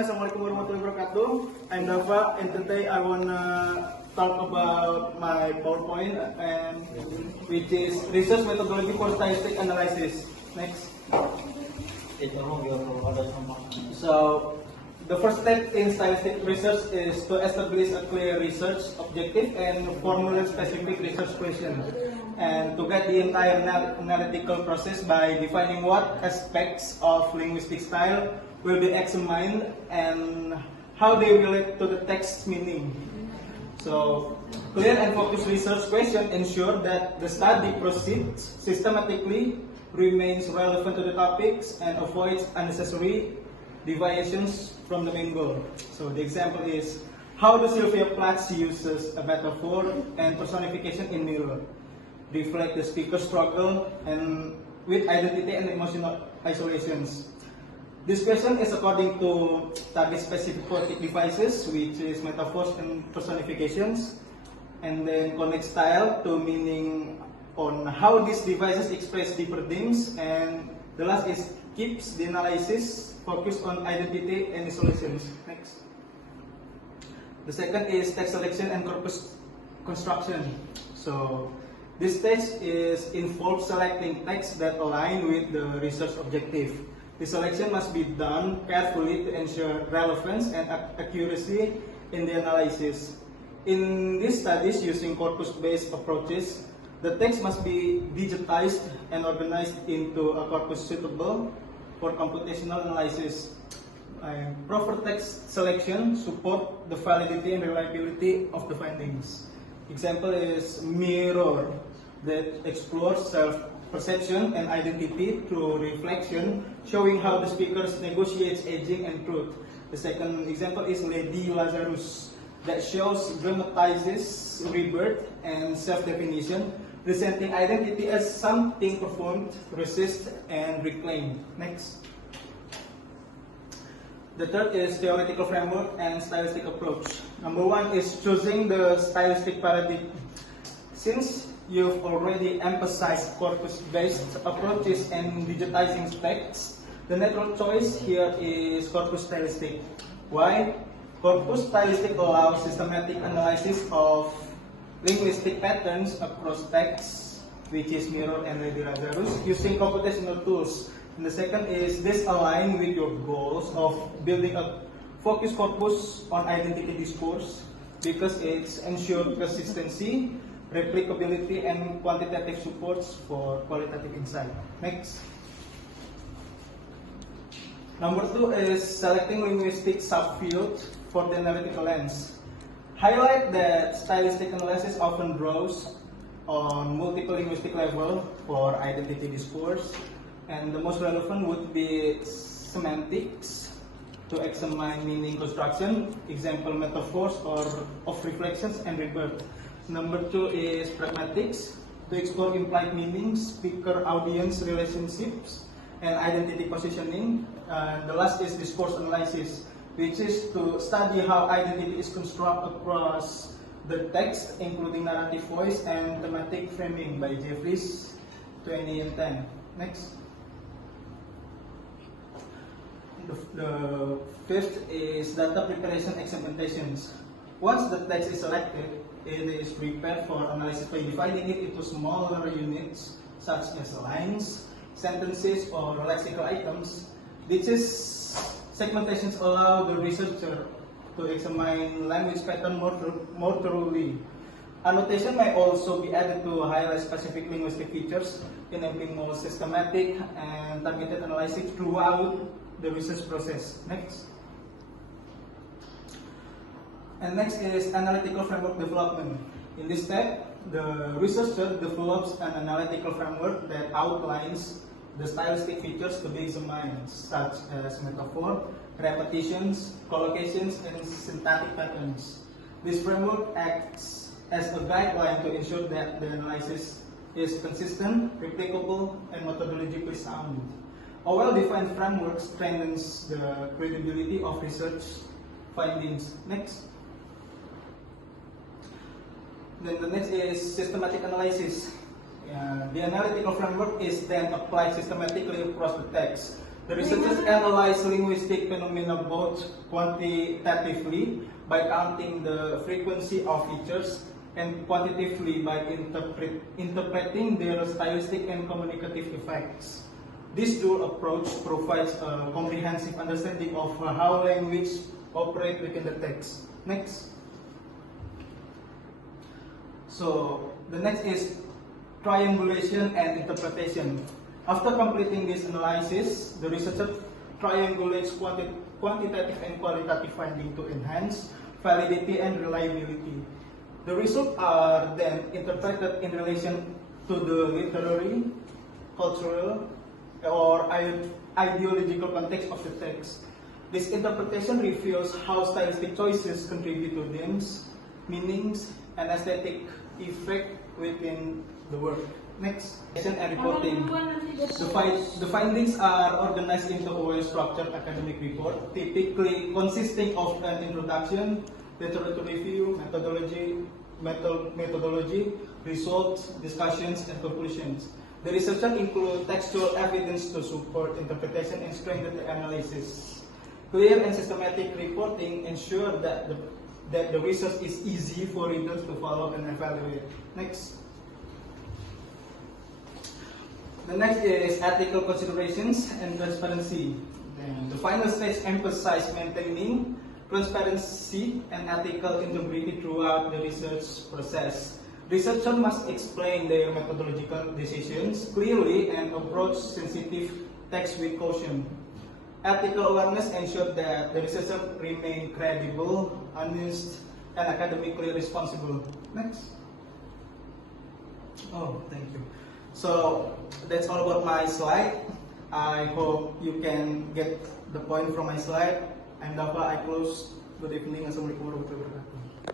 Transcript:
Assalamualaikum warahmatullahi wabarakatuh. I'm Dava, and today I wanna talk about my PowerPoint, and which is research methodology for stylistic analysis. Next. So, the first step in stylistic research is to establish a clear research objective and formulate specific research question, and to get the entire analytical process by defining what aspects of linguistic style will be examined and how they relate to the text meaning. So, clear and focused research question ensure that the study proceeds systematically, remains relevant to the topics, and avoids unnecessary deviations from the main goal. So the example is, how do Sylvia Plath uses a metaphor and personification in Mirror reflect the speaker's struggle and with identity and emotional isolations? This question is according to target-specific poetic devices, which is metaphors and personifications, and then connect style to meaning on how these devices express deeper themes, and the last is keeps the analysis focused on identity and isolations. Next. The second is text selection and corpus construction. So this text involves selecting texts that align with the research objective. The selection must be done carefully to ensure relevance and accuracy in the analysis. In these studies using corpus-based approaches, the text must be digitized and organized into a corpus suitable for computational analysis. Proper text selection support the validity and reliability of the findings. Example is Mirror, that explores self-perception and identity through reflection, showing how the speaker negotiates aging and truth. The second example is Lady Lazarus, that shows dramatizes rebirth and self-definition, presenting identity as something performed, resist, and reclaimed. Next. The third is theoretical framework and stylistic approach. Number one is choosing the stylistic paradigm. Since you've already emphasized corpus-based approaches and digitizing texts, the natural choice here is corpus stylistic. Why? Corpus stylistic allows systematic analysis of linguistic patterns across texts, which is Mirror and Lady Lazarus, using computational tools. And the second is this align with your goals of building a focused corpus on identity discourse, because it's ensured consistency, replicability, and quantitative supports for qualitative insight. Next. Number two is selecting linguistic subfield for the analytical lens. Highlight that stylistic analysis often draws on multiple linguistic level for identity discourse, and the most relevant would be semantics to examine meaning construction, example metaphors or of reflections and rebirth. Number two is pragmatics to explore implied meanings, speaker-audience relationships, and identity positioning. The last is discourse analysis, which is to study how identity is constructed across the text, including narrative voice and thematic framing by Jeffries, 2010. Next. The fifth is data preparation experimentations. Once the text is selected, it is prepared for analysis by dividing it into smaller units, such as lines, sentences, or lexical items. These segmentations allow the researcher to examine language pattern more thoroughly. Annotation may also be added to highlight specific linguistic features, enabling more systematic and targeted analysis throughout the research process. Next. And next is analytical framework development. In this step, the researcher develops an analytical framework that outlines the stylistic features to be examined, such as metaphor, repetitions, collocations, and syntactic patterns. This framework acts as a guideline to ensure that the analysis is consistent, replicable, and methodologically sound. A well-defined framework strengthens the credibility of research findings. Next. Then the next is systematic analysis. The analytical framework is then applied systematically across the text. The researchers analyze linguistic phenomena both quantitatively by counting the frequency of features and quantitatively by interpreting their stylistic and communicative effects. This dual approach provides a comprehensive understanding of how language operates within the text. Next. So the next is triangulation and interpretation. After completing this analysis, the researcher triangulates quantitative and qualitative findings to enhance validity and reliability. The results are then interpreted in relation to the literary, cultural, or ideological context of the text. This interpretation reveals how stylistic choices contribute to themes, meanings, and aesthetic effect within the work. Next, and reporting. The findings are organized into a well-structured academic report, typically consisting of an introduction, literature review, methodology, results, discussions, and conclusions. The researcher includes textual evidence to support interpretation and strengthen the analysis. Clear and systematic reporting ensure that the research is easy for readers to follow and evaluate. Next. The next is ethical considerations and transparency. Then the final stage emphasizes maintaining transparency and ethical integrity throughout the research process. Researchers must explain their methodological decisions clearly and approach sensitive text with caution. Ethical awareness ensures that the researcher remain credible, honest, and academically responsible. Next. Oh, thank you. So that's all about my slide. I hope you can get the point from my slide. I'm Dava, I close. Good evening. Assalamualaikum warahmatullahi wabarakatuh.